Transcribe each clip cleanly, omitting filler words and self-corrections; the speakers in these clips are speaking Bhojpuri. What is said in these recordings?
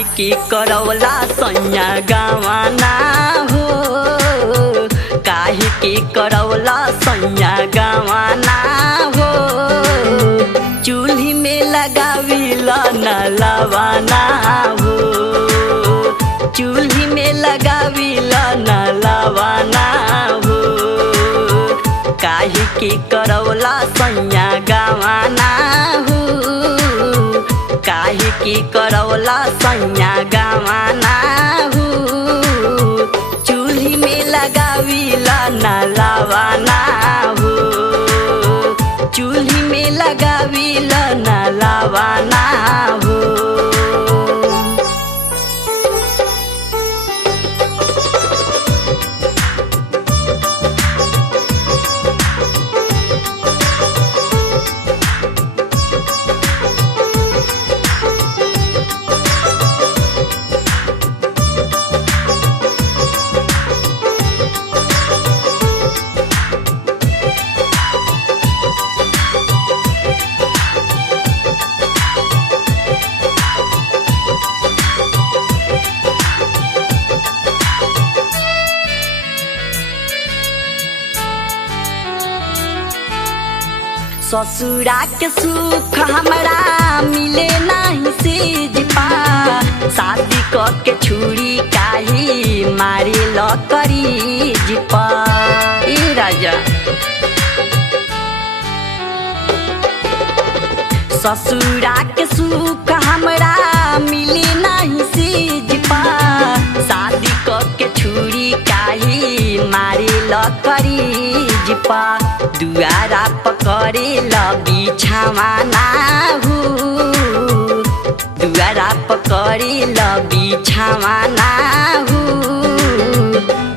काहे के करौला सैया गवाना हो, काहे के करौला सैया गवाना हो। चूल्ही में लगाविला न लवाना हो, चूल्ही में लगाविला न लवाना हो। काहे के करौला सैया गवाना हो, काहे के करौला सैया गवाना हो। चूल्ही में लगाविला न लवाना हो, चूल्ही में लगाविला न लवाना हो। ससुरा के सुख हमरा मिले नहीं सेज पा, शादी के छुरी काहे मारे लकरीज पा। ए राजा ससुरा के सुख हमरा मिले नहीं सेज पा, शादी के छुरी काहे मारे लकरीज पा। दुआरा पकड़े ल बिछावाना हो, दुआरा पकड़े ल बिछावाना हो।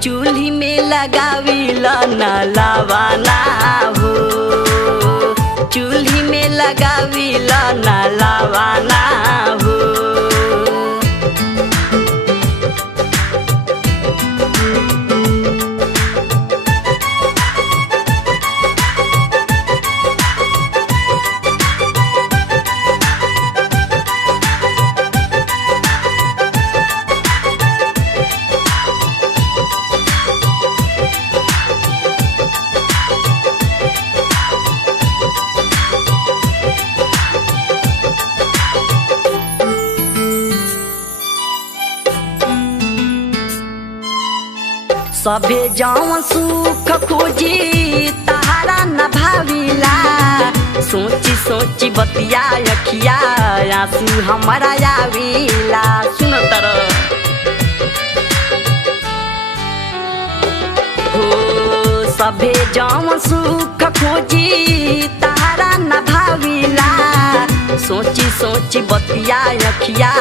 चूल्ही में लगाविला न लवाना हो, चूल्ही में लगाविला न लवाना हो। सभे जौन सुख खोजी तहारा न भाविला, सोची सोची बतिया अखिया आंसू हमारा आवेला। सुन तर हो सभे जौन सुख खोजी तहारा न भाविला, सोची सोची बतिया अखिया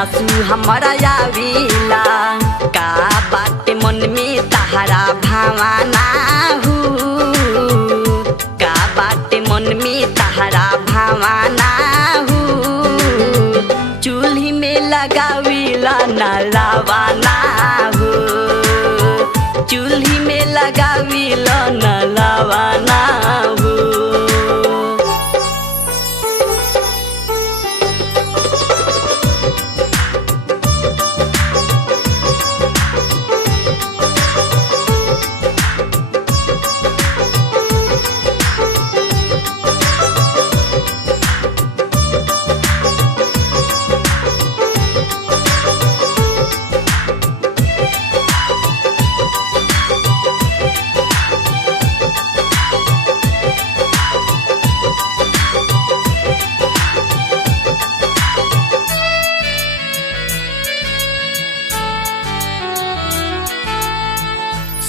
आंसू हमारा आवेला। का बाटे मन में तहारा भावना हो, का बाटे मन में तहारा भावना हो। चूल्ही में लगाविला न लवाना हो, चूल्ही में लगाविला न लवाना हो।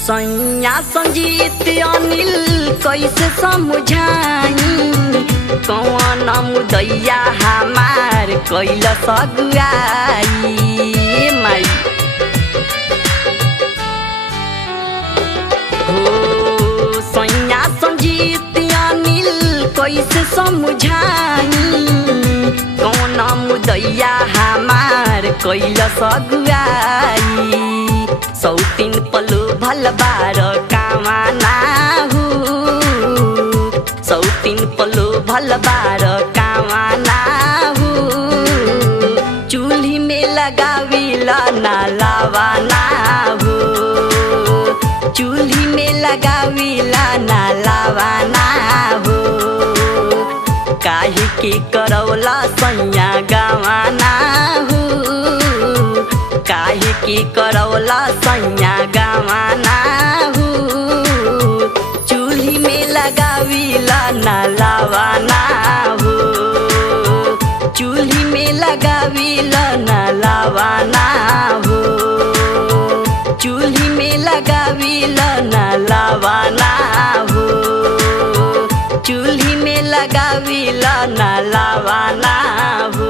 सैया संजीत अनिल कैसे समझाई, कौन मुदैया हमार कैल सगुआई। माई हो सैया संजीत अनिल कैसे समझाई, कौन मुदैया हमार कैल सगुआई। सौतीन पलो भल बार कामना हो, सौतीन पलो भल बार कामना हो। चूल्ही में लगा काहे की करौला सैया गवाना हो काहे की करौला सैया गवाना हो चूल्ही में लगावीला ना लावाना हो चूल्ही में लगावीला ना लावाना हो चूल्ही में लगावीला ना लावाना हो चूल्ही में लगावीला ना लावाना हो।